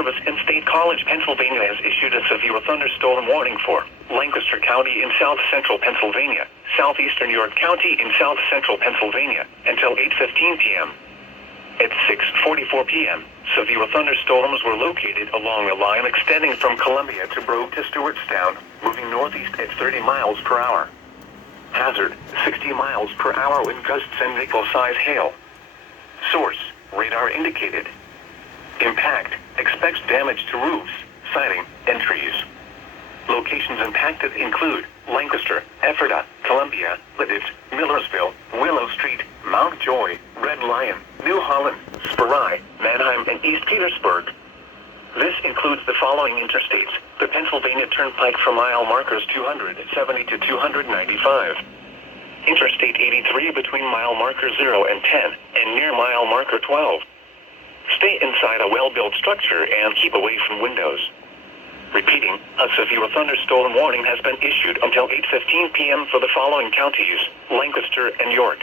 Service in State College, Pennsylvania has issued a severe thunderstorm warning for Lancaster County in south central Pennsylvania, southeastern York County in south central Pennsylvania, until 8:15 p.m. At 6:44 p.m., severe thunderstorms were located along a line extending from Columbia to Brogue to Stewartstown, moving northeast at 30 miles per hour. Hazard, 60 miles per hour wind gusts and nickel-size hail. Source, radar indicated. Impact, expects damage to roofs, siding, and trees. Locations impacted include Lancaster, Ephrata, Columbia, Lidditz, Millersville, Willow Street, Mount Joy, Red Lion, New Holland, Spry, Manheim, and East Petersburg. This includes the following interstates: the Pennsylvania Turnpike from mile markers 270 to 295. Interstate 83 between mile marker 0 and 10, and near mile marker 12. Stay inside a well-built structure and keep away from windows. Repeating, a severe thunderstorm warning has been issued until 8:15 p.m. for the following counties: Lancaster and York.